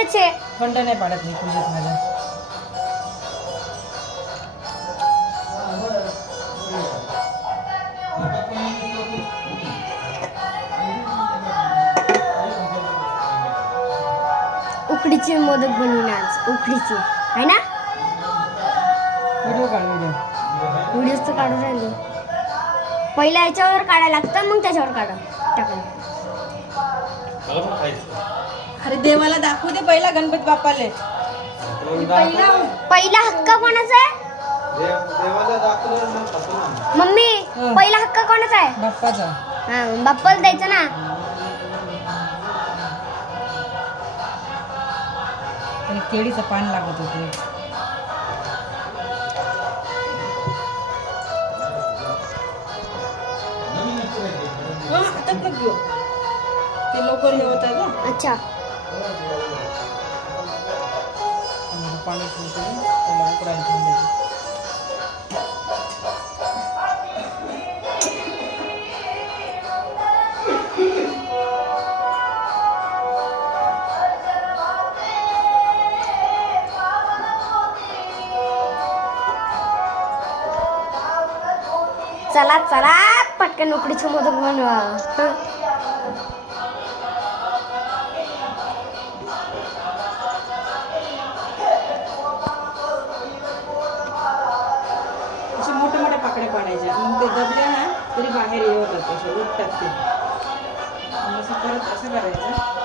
करायचे? थंड नाही पाडत मी पूजेत माझ्या. उकडीचे मोदक बनवून आज. उकडीचे आहे ना? व्हिडिओ काढ व्हिडिओ. व्हिडिओज तर काढून राहिले. पहिल्या याच्यावर काढायला लागतं मग त्याच्यावर टाकायला. अरे देवाला दाखवू दे पहिला गणपती बाप्पाले. पहिला हक्क कोणाचा आहे? मम्मी पहिला हक्क कोणाचा आहे? बाप्पाचा. हा बाप्पाला द्यायचा ना. त्याला केळीचं पान लागत होते. हातात नको घेऊ. ते लवकर हे होत आहे ना. अच्छा. पाणी ठेवतो त्याला उकडायला ठेवून द्यायचं. चला चला पटकन उकडीचे मोदक बनवा. असे मोठे मोठे पाकड्या पाडायच्या. मग ते दबले ना तरी बाहेर हे होतात असे उठतात ते. असं करत असं करायचं.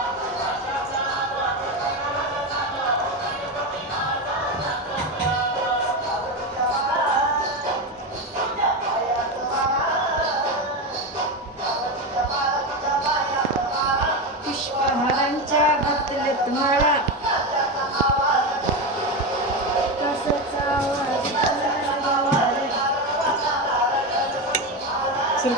पुष्पहारांच्या घातलेत माळा. चल